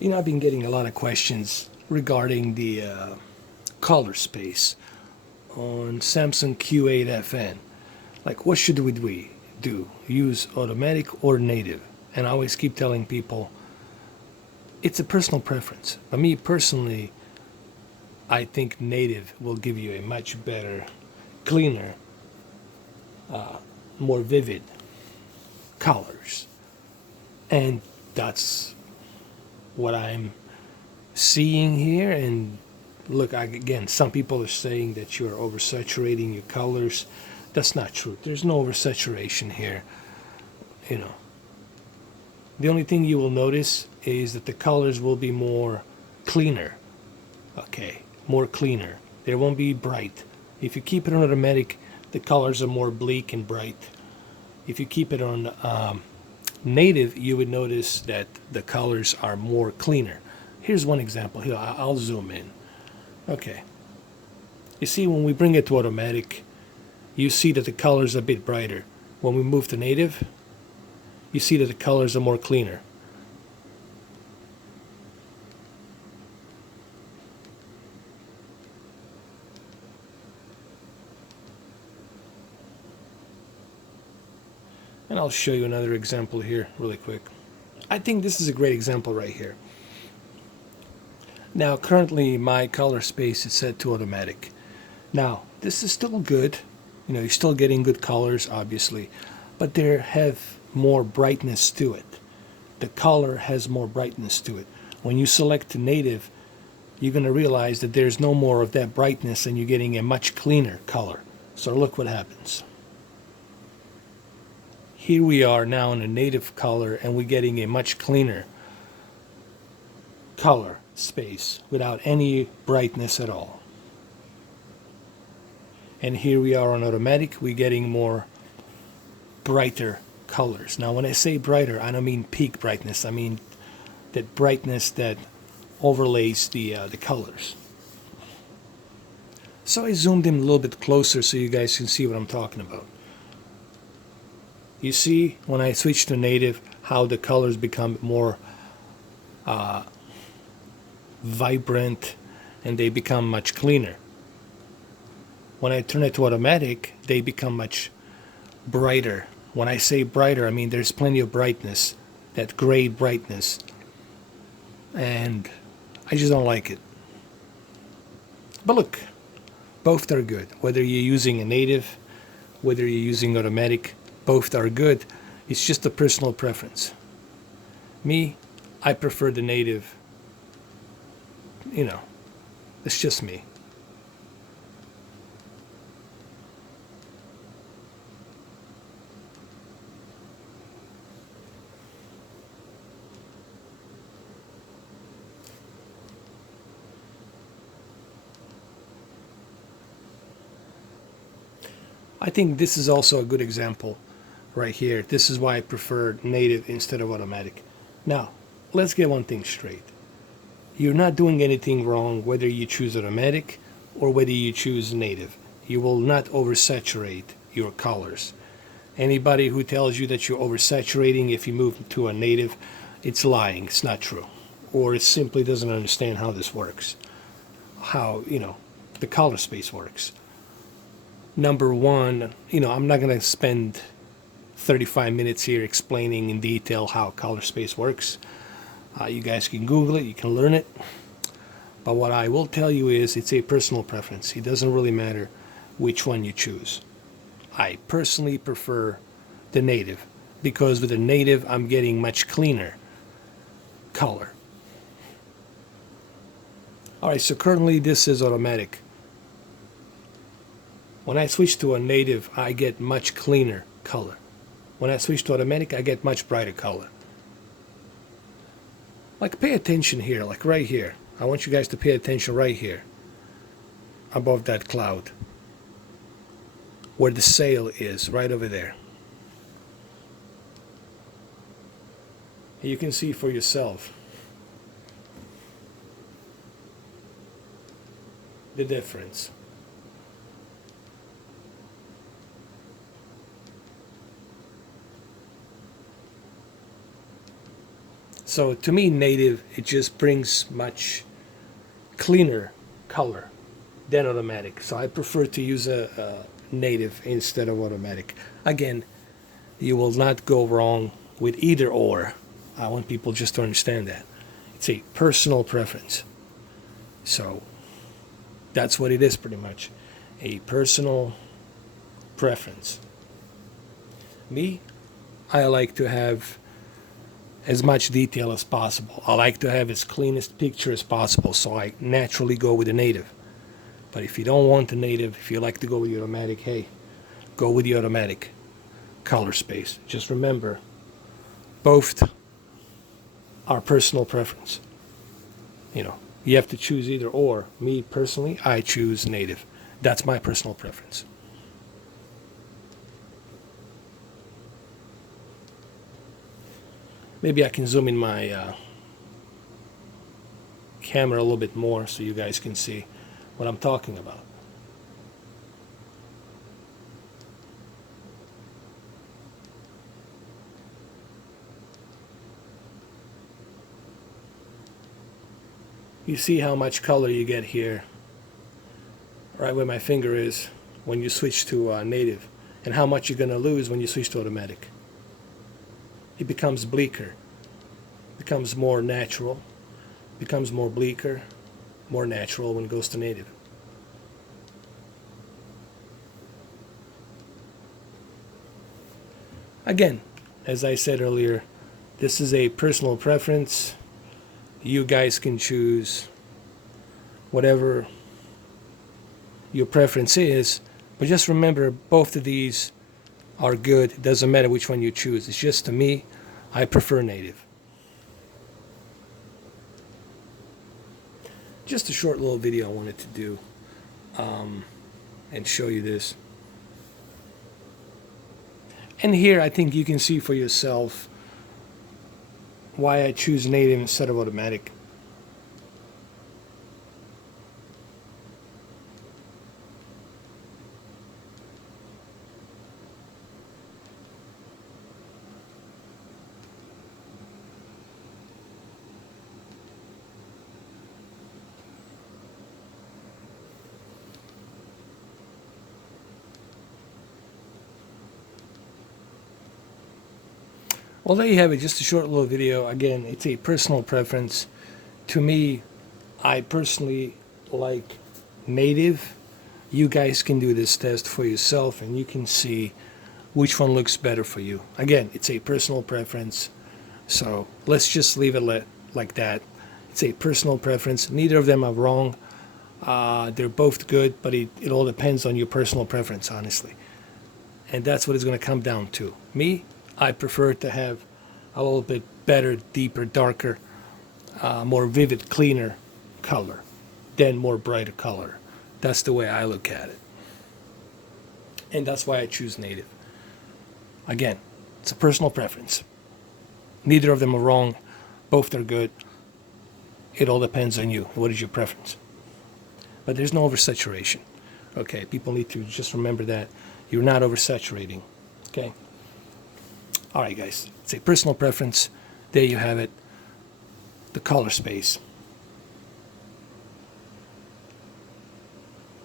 You know, I've been getting a lot of questions regarding the color space on Samsung Q8 FN. Like, what should we do? Use automatic or native? And I always keep telling people it's a personal preference. For me personally, I think native will give you a much better, cleaner, more vivid colors. And that's what I'm seeing here. And look, again, some people are saying that you're oversaturating your colors. That's not true. There's no oversaturation here. You know, the only thing you will notice is that the colors will be more cleaner. Okay, more cleaner. They won't be bright. If you keep it on automatic, the colors are more bleak and bright. If you keep it on native, you would notice that the colors are more cleaner. Here's one example. Here, I'll zoom in. Okay. You see, when we bring it to automatic, you see that the colors are a bit brighter. When we move to native, you see that the colors are more cleaner. And I'll show you another example here really quick. I think this is a great example right here. Now, currently my color space is set to automatic. Now, this is still good. You know, you're still getting good colors, obviously, but there have more brightness to it. The color has more brightness to it. When you select native, you're going to realize that there's no more of that brightness and you're getting a much cleaner color. So look what happens. Here we are now in a native color and we're getting a much cleaner color space without any brightness at all. And here we are on automatic, we're getting more brighter colors. Now when I say brighter, I don't mean peak brightness, I mean that brightness that overlays the colors. So I zoomed in a little bit closer so you guys can see what I'm talking about. You see when I switch to native how the colors become more vibrant and they become much cleaner. When I turn it to automatic, they become much brighter. When I say brighter, I mean there's plenty of brightness, that gray brightness, and I just don't like it. But look, both are good. Whether you're using a native, whether you're using automatic, both are good. It's just a personal preference. Me, I prefer the native. You know, it's just me. I think this is also a good example right here. This is why I prefer native instead of automatic. Now, let's get one thing straight. You're not doing anything wrong whether you choose automatic or whether you choose native. You will not oversaturate your colors. Anybody who tells you that you're oversaturating if you move to a native, it's lying. It's not true. Or it simply doesn't understand how this works. How, the color space works. Number one, I'm not going to spend 35 minutes here explaining in detail how color space works. You guys can Google it, you can learn it. But what I will tell you is it's a personal preference. It doesn't really matter which one you choose. I personally prefer the native because with the native I'm getting much cleaner color. Alright, so currently this is automatic. When I switch to a native, I get much cleaner color. When I switch to automatic, I get much brighter color. Like, pay attention here, like right here. I want you guys to pay attention right here, above that cloud, where the sail is, right over there. You can see for yourself the difference. So to me, native, it just brings much cleaner color than automatic. So I prefer to use a native instead of automatic. Again, you will not go wrong with either or. I want people just to understand that. It's a personal preference. So that's what it is pretty much. A personal preference. Me, I like to have as much detail as possible. I like to have as cleanest picture as possible, so I naturally go with the native. But if you don't want the native, if you like to go with the automatic, hey, go with the automatic color space. Just remember, both are personal preference. You know, you have to choose either or. Me personally, I choose native. That's my personal preference. Maybe I can zoom in my camera a little bit more so you guys can see what I'm talking about. You see how much color you get here, right where my finger is, when you switch to native, and how much you're going to lose when you switch to automatic. It becomes bleaker, becomes more natural, becomes more bleaker, more natural when it goes to native. Again, as I said earlier, this is a personal preference. You guys can choose whatever your preference is, but just remember both of these are good. It doesn't matter which one you choose. It's just, to me, I prefer native. Just a short little video I wanted to do and show you this. And here I think you can see for yourself why I choose native instead of automatic. Well, there you have it, just a short little video. Again, it's a personal preference. To me, I personally like native. You guys can do this test for yourself and you can see which one looks better for you. Again, it's a personal preference. So let's just leave it like that. It's a personal preference. Neither of them are wrong. They're both good, but it all depends on your personal preference, honestly. And that's what it's going to come down to. Me, I prefer to have a little bit better, deeper, darker, more vivid, cleaner color than more brighter color. That's the way I look at it. And that's why I choose native. Again, it's a personal preference. Neither of them are wrong. Both are good. It all depends on you. What is your preference? But there's no oversaturation. Okay, people need to just remember that you're not oversaturating. Okay? All right, guys. It's a personal preference. There you have it. The color space.